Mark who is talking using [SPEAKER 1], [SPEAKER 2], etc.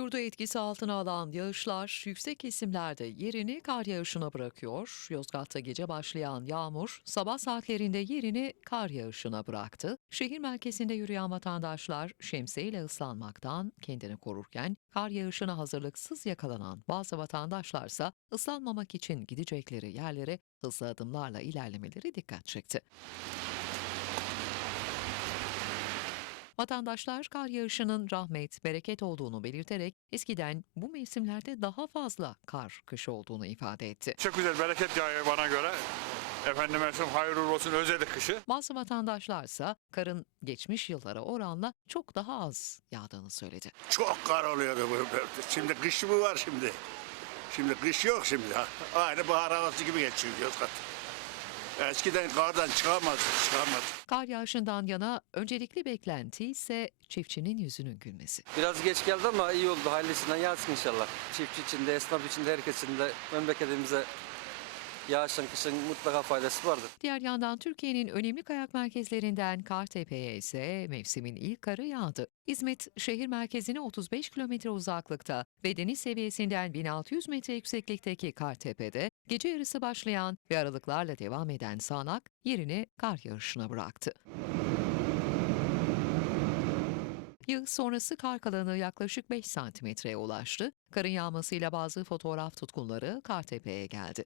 [SPEAKER 1] Yurdu etkisi altına alan yağışlar yüksek kesimlerde yerini kar yağışına bırakıyor. Yozgat'ta gece başlayan yağmur sabah saatlerinde yerini kar yağışına bıraktı. Şehir merkezinde yürüyen vatandaşlar şemsiyeyle ıslanmaktan kendini korurken kar yağışına hazırlıksız yakalanan bazı vatandaşlarsa ıslanmamak için gidecekleri yerlere hızlı adımlarla ilerlemeleri dikkat çekti. Vatandaşlar kar yağışının rahmet, bereket olduğunu belirterek eskiden bu mevsimlerde daha fazla kar kış olduğunu ifade etti.
[SPEAKER 2] Çok güzel bereket yağıyor bana göre. Efendim efendim hayırlı olsun özledik kışı.
[SPEAKER 1] Bazı vatandaşlarsa karın geçmiş yıllara oranla çok daha az yağdığını söyledi.
[SPEAKER 3] Çok kar oluyor. bu- bu- Şimdi kış mı var şimdi? Şimdi kış yok şimdi. Aynı bahar havası gibi geçiyor Yozgat. Eskiden kardan çıkamazdı, çıkamazdı.
[SPEAKER 1] Kar yağışından yana öncelikli beklenti ise çiftçinin yüzünün gülmesi.
[SPEAKER 4] Biraz geç geldi ama iyi oldu. Hayırlısından yağsın inşallah. Çiftçi için de, esnaf için de, herkes için de memleketimize yağışın, kışın mutlaka faydası vardır.
[SPEAKER 1] Diğer yandan Türkiye'nin önemli kayak merkezlerinden Kartepe'ye ise mevsimin ilk karı yağdı. İzmit şehir merkezine 35 kilometre uzaklıkta ve deniz seviyesinden 1600 metre yükseklikteki Kartepe'de gece yarısı başlayan ve aralıklarla devam eden sağanak yerini kar yağışına bıraktı. Yağış sonrası kar kalınlığı yaklaşık 5 santimetreye ulaştı. Karın yağmasıyla bazı fotoğraf tutkunları Kartepe'ye geldi.